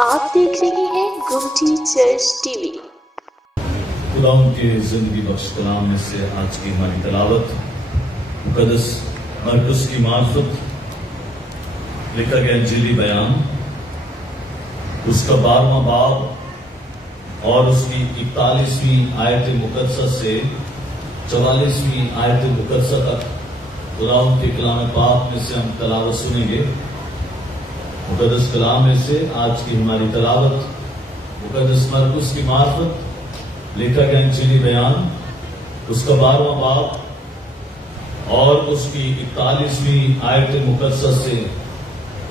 آپ دیکھ رہے ہیں گمٹی چرچ ٹی وی۔ خدا ان کے زندگی بخش کلام میں سے آج کی ہماری تلاوت مقدس مرکز کی معرفت لکھا گیا انجیلی بیان، اس کا 12واں باب اور اس کی 41ویں آیت مقدسہ سے 44ویں آیت مقدسہ تک خدا ان کے کلام پاک میں سے ہم تلاوت سنیں گے۔ مقدس کلام میں سے آج کی ہماری تلاوت مقدس مرکز کی معرفت لکھا گیا انجیلی بیان، اس کا 12واں باب اور اس کی 41ویں آیت مقدسہ سے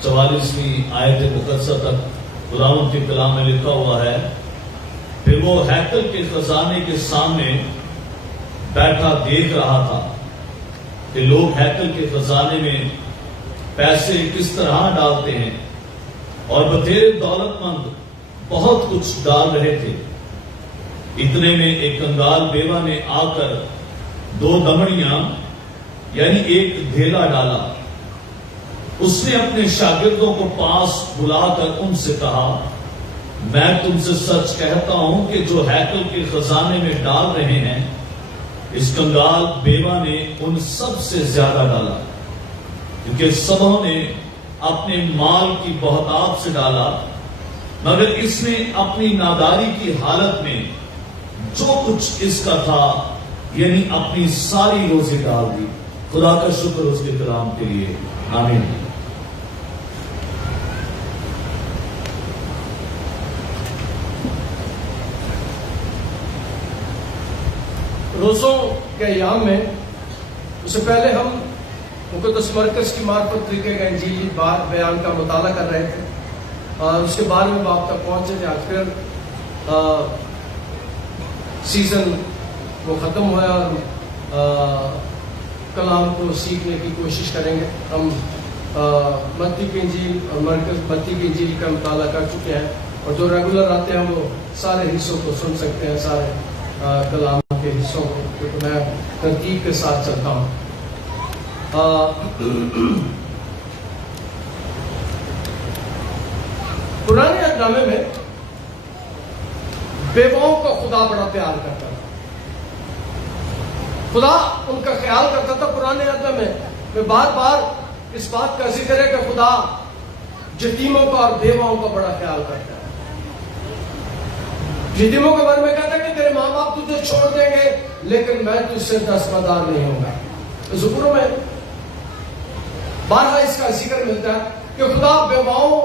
44ویں آیت مقدسہ تک خدا ان کے کلام میں لکھا ہوا ہے۔ پھر وہ ہیکل کے خزانے کے سامنے بیٹھا دیکھ رہا تھا کہ لوگ ہیکل کے خزانے میں پیسے کس طرح ڈالتے ہیں، اور بطور دولت مند بہت کچھ ڈال رہے تھے۔ اتنے میں ایک کنگال بیوہ نے آ کر 2 دمڑیاں یعنی ایک دھیلا ڈالا۔ اس نے اپنے شاگردوں کو پاس بلا کر ان سے کہا، میں تم سے سچ کہتا ہوں کہ جو ہیکل کے خزانے میں ڈال رہے ہیں، اس کنگال بیوہ نے ان سب سے زیادہ ڈالا، کیونکہ سبوں نے اپنے مال کی بہتات سے ڈالا، مگر اس نے اپنی ناداری کی حالت میں جو کچھ اس کا تھا یعنی اپنی ساری روزی ڈال دی۔ خدا کا شکر اس کے کلام کے لیے، آمین۔ روزوں کے ایام میں اس سے پہلے ہم مقدس مرکز کی معرفت لکھے گئے انجیلی بیان کا مطالعہ کر رہے تھے، اور اس کے 12ویں باب تک پہنچے تھے۔ آج پھر سیزن وہ ختم ہوا اور کلام کو سیکھنے کی کوشش کریں گے۔ ہم متی کی انجیل اور مرکز متی کی انجیل کا مطالعہ کر چکے ہیں، اور جو ریگولر آتے ہیں وہ سارے حصوں کو سن سکتے ہیں، سارے کلام کے حصوں کو، کیونکہ میں ترتیب کے ساتھ چلتا ہوں۔ پرانے نامے میں بیواؤں کو خدا بڑا پیار کرتا تھا، خدا ان کا خیال کرتا تھا۔ پرانے نامے میں بار بار اس بات کا ذکر ہے کہ خدا یتیموں کا اور بیواؤں کا بڑا خیال کرتا ہے۔ یتیموں کے بارے میں کہتا ہے کہ تیرے ماں باپ تجھے چھوڑ دیں گے لیکن میں تجھ سے دستبردار نہیں ہوں گا۔ زبوروں میں بارہا اس کا ذکر ملتا ہے کہ خدا بیواؤں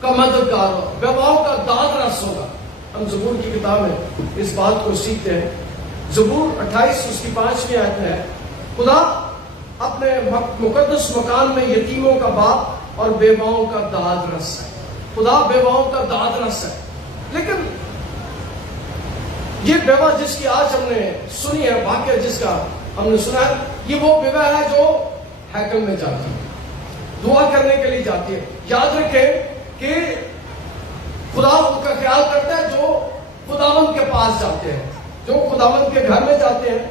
کا مددگار ہو، بیواؤں کا داد رس ہوگا۔ ہم زبور کی کتاب میں اس بات کو سیکھتے ہیں۔ زبور 28 اس کی 5ویں آیت میں ہے، خدا اپنے مقدس مکان میں یتیموں کا باپ اور بیواؤں کا داد رس ہے۔ خدا بیواؤں کا داد رس ہے، لیکن یہ بیوہ جس کی آج ہم نے سنی ہے، واقعہ جس کا ہم نے سنا ہے، یہ وہ بیوہ ہے جو ہیکل میں جاتی ہے، دعا کرنے کے لیے جاتی ہے۔ یاد رکھیں کہ خدا ان کا خیال کرتا ہے جو خداوند کے پاس جاتے ہیں، جو خداوند کے گھر میں جاتے ہیں،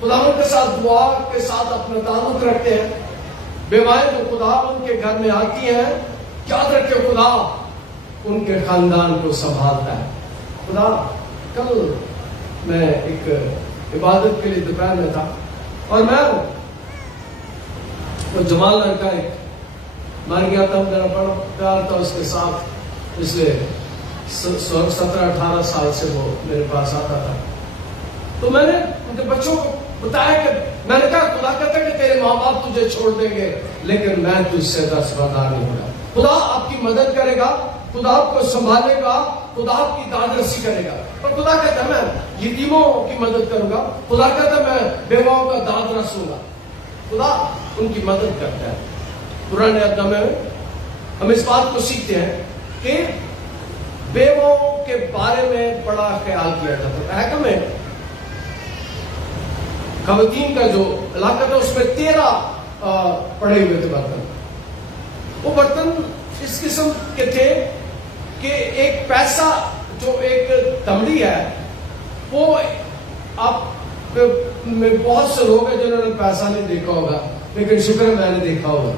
خداوند کے ساتھ دعا کے ساتھ اپنا تعلق رکھتے ہیں۔ بیوائیں جو خداوند کے گھر میں آتی ہیں، یاد رکھیں خدا ان کے خاندان کو سنبھالتا ہے۔ خدا کل میں ایک عبادت کے لیے دوپہر میں تھا، اور میں وہ جمال لڑکا ایک مر گیا تھا، میرا بڑا پیار تھا اس کے ساتھ، پچھلے 17-18 سال سے وہ میرے پاس آتا تھا۔ تو میں نے ان کے بچوں کو بتایا کہ میں نے کہا خدا کہتا ہے کہ تیرے ماں باپ تجھے چھوڑ دیں گے لیکن میں تجھ سے دستبردار نہیں ہوں گا۔ خدا آپ کی مدد کرے گا، خدا آپ کو سنبھالے گا، خدا آپ کی داد رسی کرے گا۔ اور خدا کہتا ہے میں یتیموں کی مدد کروں گا، خدا کہتا ہے میں بیواؤں کا داد رسوں گا۔ خدا ان کی مدد کرتا ہے۔ پرانے نامے میں ہم اس بات کو سیکھتے ہیں کہ بیواؤں کے بارے میں بڑا خیال کیا جاتا ہے۔ ہیکل میں خواتین کا جو علاقہ تھا اس میں 13 پڑے ہوئے تھے برتن۔ وہ برتن اس قسم کے تھے کہ ایک پیسہ جو ایک دمڑی ہے، وہ آپ میں بہت سے لوگ ہیں جنہوں نے پیسہ نہیں دیکھا ہوگا، لیکن شکر ہے میں نے دیکھا ہوگا۔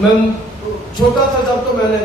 میں چھوٹا تھا جب تو میں نے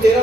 13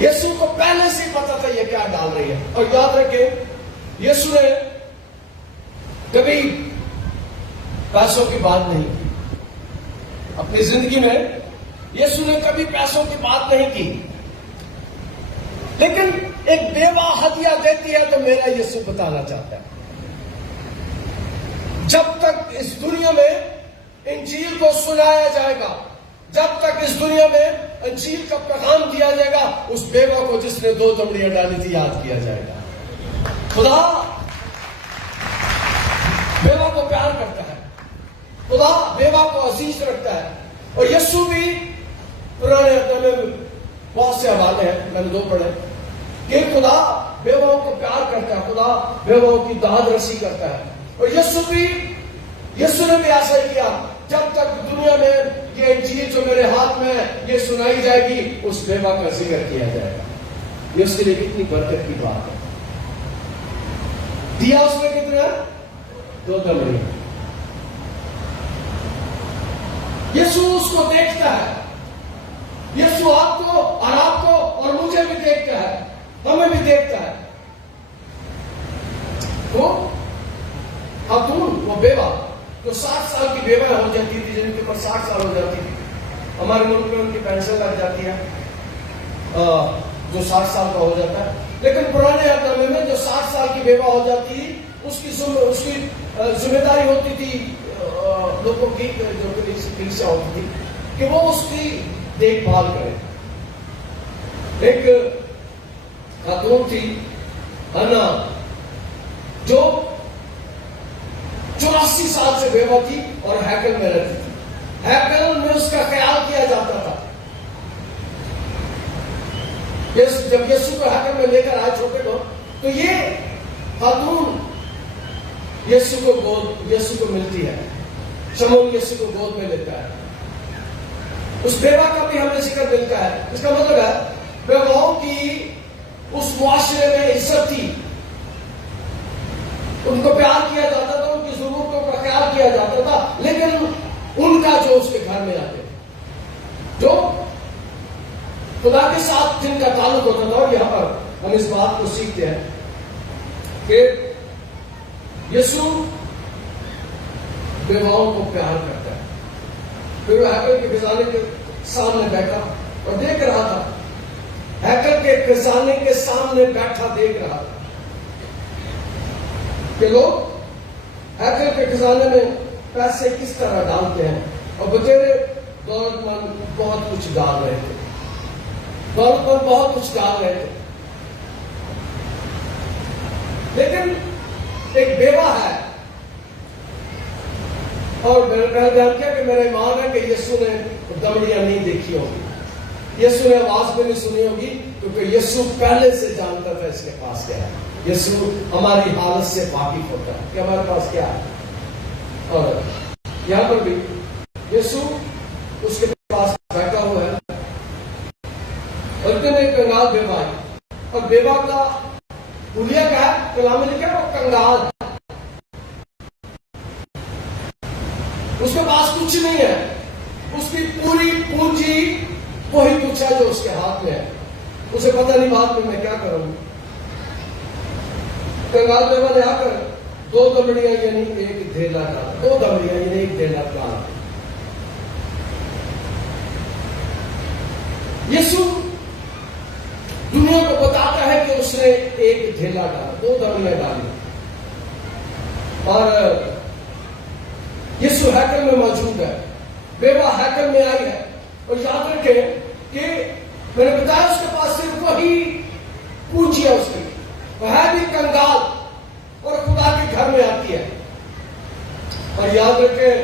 یسوع کو پہلے سے ہی پتا تھا یہ کیا ڈال رہی ہے. اور یاد رکھیں یسوع نے کبھی پیسوں کی بات نہیں کی اپنی زندگی میں. یسوع نے کبھی پیسوں کی بات نہیں کی. لیکن ایک بیوہ ہدیہ دیتی ہے تو میرا یسوع بتانا چاہتا ہے جب تک اس دنیا میں انجیل کو سنایا جائے گا, جب تک اس دنیا میں انجیل کا پیغام دیا جائے گا, اس بیوہ کو جس نے 2 دمڑیاں ڈالی تھی یاد کیا جائے گا. خدا بیوہ کو پیار کرتا ہے, خدا بیوہ کو عزیز رکھتا ہے. اور یسوع بھی پرانے عہد میں بہت سے حوالے ہیں, میں نے 2 پڑھے, کہ خدا بیواؤں کو پیار کرتا ہے, خدا بیواؤں کی داد رسی کرتا ہے. اور یسوع نے بھی ایسا ہی کیا. جب تک دنیا میں یہ انجیل جو میرے ہاتھ میں یہ سنائی جائے گی, اس بیوہ کا ذکر کیا جائے گا. یہ اس کے لیے کتنی برکت کی بات ہے. دیا اس نے کتنا 2 دمڑیاں. یسوع اس کو دیکھتا ہے. یسوع آپ کو اور آپ کو اور مجھے بھی دیکھتا ہے, ہمیں بھی دیکھتا ہے. تو خاتون وہ بیوہ جو 60 سال کی بیوہ ہو جاتی تھی, جن کے اوپر 60 سال ہو جاتی تھی, ہمارے ملک میں ان کی پینشن لگ جاتی ہے جو 60 سال کا ہو جاتا ہے. لیکن پرانے عہد میں جو 60 سال کی بیوہ ہو جاتی تھی, اس کی ذمہ داری ہوتی تھی لوگوں کی, جو کلیسیا ہوتی تھی, کہ وہ اس کی دیکھ بھال کرے. ایک خاتون تھی انا, جو 84 سال سے بیوہ تھی اور ہیکل میں رہتی تھی. ہیکل میں اس کا خیال کیا جاتا تھا. جب یسوع کو ہیکل میں لے کر آئے چھوٹے کو, تو یہ خاتون یسوع کو ملتی ہے. شمعون یسوع کو گود میں لیتا ہے. اس بیوہ کا بھی ہمیں ذکر ملتا ہے. اس کا مطلب ہے بیواؤں کی اس معاشرے میں عزت تھی, ان کو پیار کیا جاتا تھا, ان کی ضرورتوں کا خیال کیا جاتا تھا. لیکن ان کا جو اس کے گھر میں آتے تھے, جو خدا کے ساتھ جن کا تعلق ہوتا تھا. اور یہاں پر ہم اس بات کو سیکھتے ہیں کہ یسوع بیواؤں کو پیار کرتا ہے. پھر وہ ہیکل کے خزانے کے سامنے بیٹھا اور دیکھ رہا تھا, ہیکل کے خزانے کے سامنے بیٹھا دیکھ رہا تھا کہ لوگ ہیکل کے خزانے میں پیسے کس طرح ڈالتے ہیں. اور بتیرے دولت مند بہت کچھ ڈال رہے تھے, دولت مند بہت کچھ ڈال رہے تھے. لیکن ایک بیوہ ہے, اور میں نے دھیان کیا کہ میرا ایمان ہے کہ یسوع نے دمڑیاں نہیں دیکھی ہوگی, یسوع نے آواز بھی نہیں سنی ہوگی, کیونکہ یسوع پہلے سے جانتا تھا اس کے پاس کیا ہے. یسوع ہماری حالت سے واقف ہوتا ہے کہ ہمارے پاس کیا ہے. اور یہاں پر بھی یسوع اس کے پاس بیٹھا ہوا ہے, اور اتنے ایک کنگال بیوہ ہے, اور بیوہ کا حلیہ کیا ہے, کلام میں لکھا وہ کنگال, اس کے پاس کچھ نہیں ہے. اس کی پوری پونجی وہی کچھ ہے جو اس کے ہاتھ میں ہے. اسے پتہ نہیں بات میں کیا کروں گا. کنگال بیوہ نے آ کر 2 دمڑیاں یعنی ایک دھیلا ڈالا, 2 دمڑیاں یعنی ایک دھیلا ڈالا. یسوع دنیا کو بتاتا ہے کہ اس نے ایک دھیلا ڈالا, 2 دمڑیاں ڈالی. اور یسوع ہیکل میں موجود ہے, بیوہ ہیکل میں آئی ہے. اور یاد رکھیں کہ میں نے بتایا اس کے پاس صرف وہی پونجی ہے, اس کی وہ ہے بھی کنگال, اور خدا کے گھر میں آتی ہے. اور یاد رکھیں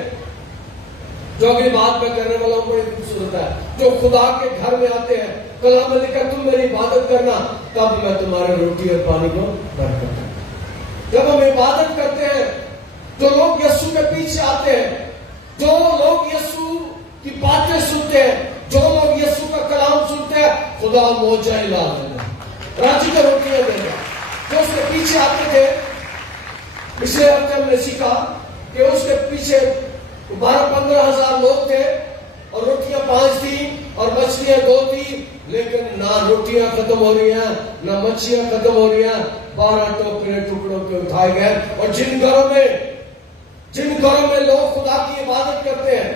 جو اگلی بات میں کرنے والا ہوں بڑی خوبصورت ہے, جو خدا کے گھر میں آتے ہیں, کلام میں لکھا تم میری عبادت کرنا تب میں تمہارے روٹی اور پانی کو برکت دوں. جب ہم عبادت کرتے ہیں, جو لوگ یسوع کے پیچھے آتے ہیں, جو لوگ یسوع کی باتیں سنتے ہیں, جو لوگ یسوع کا کلام سنتے ہیں, خدا موجہ لا دینا, راضی کا روٹیاں دینا. جو اس کے پیچھے آتے تھے, پچھلے ہفتے ہم نے سیکھا کہ اس کے پیچھے 12-15 ہزار لوگ تھے, اور روٹیاں 5 تھی, اور مچھلیاں 2 تھی، لیکن نہ روٹیاں ختم ہو رہی ہیں نہ مچھلیاں ختم ہو رہی ہیں. 12 ٹوکرے ٹکڑوں کے اٹھائے گئے. اور جن گھروں میں لوگ خدا کی عبادت کرتے ہیں،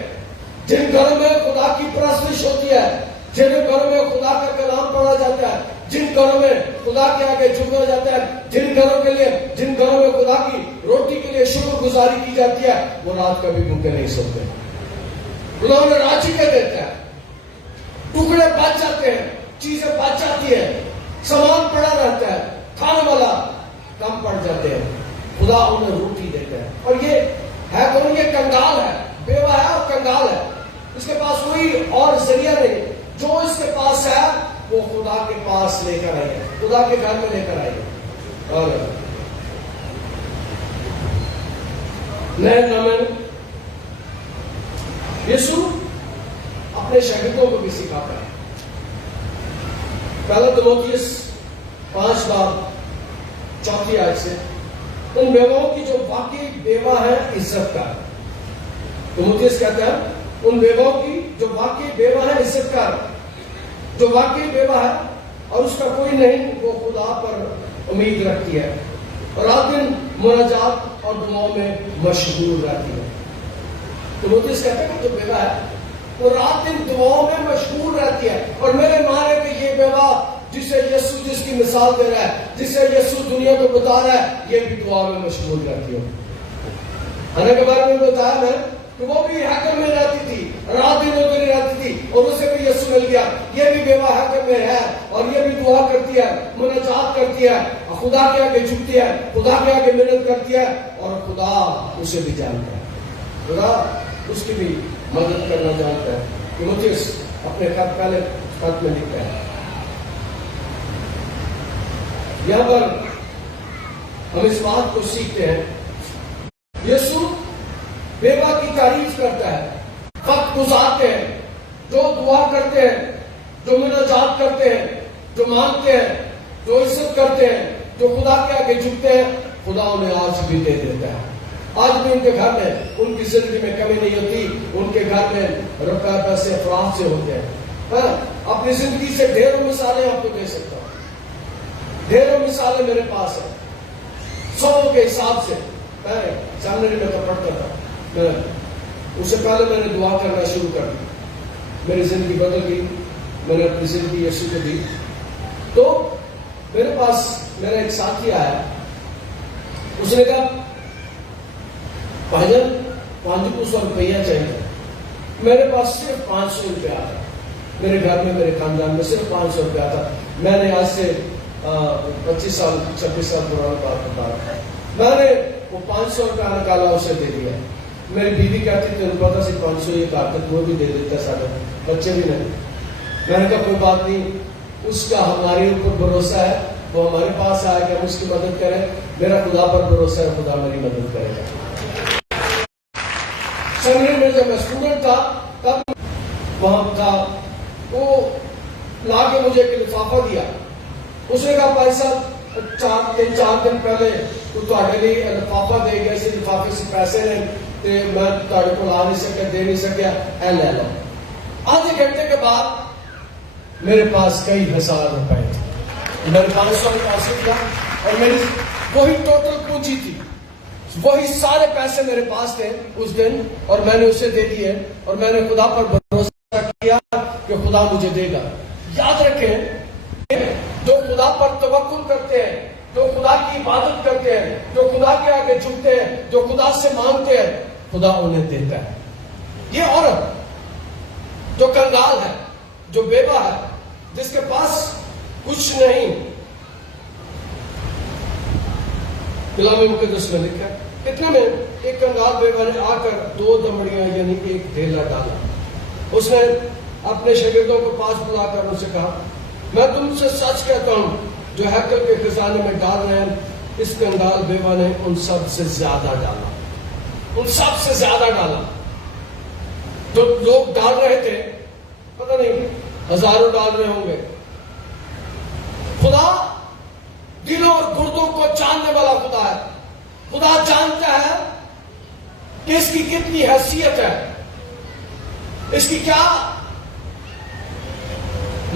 جن گھروں میں خدا کی پرستش ہوتی ہے، جن گھروں میں خدا کا کلام پڑھا جاتا ہے، جن گھروں میں خدا کے آگے جھکا جاتا ہے، جن گھروں میں خدا کی روٹی کے لیے شکر گزاری کی جاتی ہے، وہ رات کبھی بھوکے نہیں سوتے. خدا انہیں راضی کر دیتا ہے. ٹکڑے بچ جاتے ہیں، چیزیں بچ جاتی ہیں، سامان پڑا رہتا ہے، کھانے والا کم پڑ جاتے ہیں. خدا انہیں روٹی دیتا ہے. اور یہ ہے کون؟ یہ کنگال ہے، بیوہ ہے اور کنگال ہے. اس کے پاس کوئی اور ذریعہ نہیں. جو اس کے پاس ہے وہ خدا کے پاس لے کر آئے، خدا کے گھر میں لے کر آئے. اور نئے نامے یسوع اپنے شاگردوں کو بھی سکھاتا ہے. پہلا تیموتھیوس 5:4 سے ان بیواؤں کی جو واقعی بیوہ ہے عزت کر. تیموتھیوس کہتا ہے ان بیواؤں کی جو واقعی بیوہ ہے عزت کر، جو واقعی بیوہ ہے اور اس کا کوئی نہیں، وہ خدا پر امید رکھتی ہے اور رات دن مناجات اور دعاؤں میں مشغول رہتی ہے. تیموتھیوس کہتا ہے کہ جو بیوہ ہے وہ رات دن دعاؤں میں مشغول رہتی ہے. اور میرے مانے کہ یہ بیوہ جسے یسوع جس کی مثال دے رہا ہے، جسے یسوع دنیا کو بتا رہا ہے، یہ بھی دعا میں مشغول رہتی ہے. حنا کے بارے میں بتایا میں کہ وہ بھی ہیکل میں رہتی تھی، رات دن ادھر ہی رہتی تھی اور اسے بھی یسوع مل گیا. یہ بھی بیوہ ہیکل میں ہے اور یہ بھی دعا کرتی ہے، مناجات کرتی ہے، خدا کے آگے جھکتی ہے، خدا کے آگے محنت کرتی ہے اور خدا اسے بھی جانتا ہے، خدا اس کی بھی مدد کرنا جانتا ہے. تیموتھیوس اپنے پہلے خط میں لکھتا ہے. یہاں پر ہم اس بات کو سیکھتے ہیں، یسوع بیوہ کی تعریف کرتا ہے. وقت گزارتے ہیں، جو دعا کرتے ہیں، جو مناجات کرتے ہیں، جو مانگتے ہیں، جو عزت کرتے ہیں، جو خدا کے آگے جھکتے ہیں، خدا انہیں آج بھی دے دیتا ہے. آج بھی ان کے گھر میں ان کی زندگی میں کمی نہیں ہوتی. ان کے گھر میں روپے پیسے افراط سے ہوتے ہیں. اپنی زندگی سے ڈھیروں مثالیں آپ کو دے سکتا ہوں، ڈھیروں مثالیں میرے پاس ہیں. 100 کے حساب سے سامنے میں تو پڑھتا تھا، اس سے پہلے میں نے دعا کرنا شروع کر دی. میری زندگی بدل گئی، میں نے اپنی زندگی یسوع کو دی. تو میرے پاس میرا ایک ساتھی آیا، اس نے کہا بھائی جان 500 روپیہ چاہیے. میرے پاس صرف 500 روپیہ آتا. میرے گھر میں میرے خاندان میں صرف 500 روپیہ آتا. میں نے آج سے 25 سال 26 سال پرانا بات بتا رہا. میں نے وہ 500 روپیہ نکالا، اسے دے دیا. میری بیوی کہتی تھی ان کو پتا 500 یہ کاغذ وہ بھی دے دیتا ہے، سارے بچے بھی نہیں. میں نے کہا کوئی بات نہیں، اس کا ہمارے اوپر بھروسہ ہے، وہ ہمارے پاس آیا کہ ہم اس کی مدد کریں. میرا خدا پر بھروسہ ہے، خدا میری مدد کرے گا. سنگریل میں جب میں اسٹوڈنٹ تھا تب وہاں تھا، وہ لا کے مجھے ایک لفافہ دیا. اس نے کہا بھائی صاحب 4 دن پہلے تو تھوڑے لیے لفافہ دے گیا، اسی لفافے سے پیسے نے میں تھوڑے کو لا نہیں سکیا، دے نہیں سکیا، اے لے لو. آدھے گھنٹے کے بعد میرے پاس کئی ہزار روپے تھے. میں نے 500 پیسے کیا اور میری وہی ٹوٹل پونجی تھی، وہی سارے پیسے میرے پاس تھے اس دن اور میں نے اسے دے دیے. اور میں نے خدا پر بھروسہ کیا کہ خدا مجھے دے گا. یاد رکھیں جو خدا پر توکل کرتے ہیں، جو خدا کی عبادت کرتے ہیں، جو خدا کے آگے جھکتے ہیں، جو خدا سے مانگتے ہیں، خدا انہیں دیتا ہے. یہ عورت جو کنگال ہے، جو بیوہ ہے، جس کے پاس کچھ نہیں، کلام مقدس میں لکھا ہے اتنے میں ایک کنگال بیوہ نے آ کر 2 دمڑیاں یعنی ایک ڈھیلا ڈالا. اس نے اپنے شاگردوں کو پاس بلا کر ان سے کہا میں تم سے سچ کہتا ہوں جو ہیکل کے خزانے میں ڈال رہے ہیں، اس کنگال بیوہ نے ان سب سے زیادہ ڈالا، ان سب سے زیادہ ڈالا. جو لوگ ڈال رہے تھے پتہ نہیں ہزاروں ڈال رہے ہوں گے. خدا دلوں اور گردوں کو جاننے والا خدا ہے. خدا جانتا ہے کہ اس کی کتنی حیثیت ہے، اس کی کیا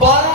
12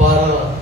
12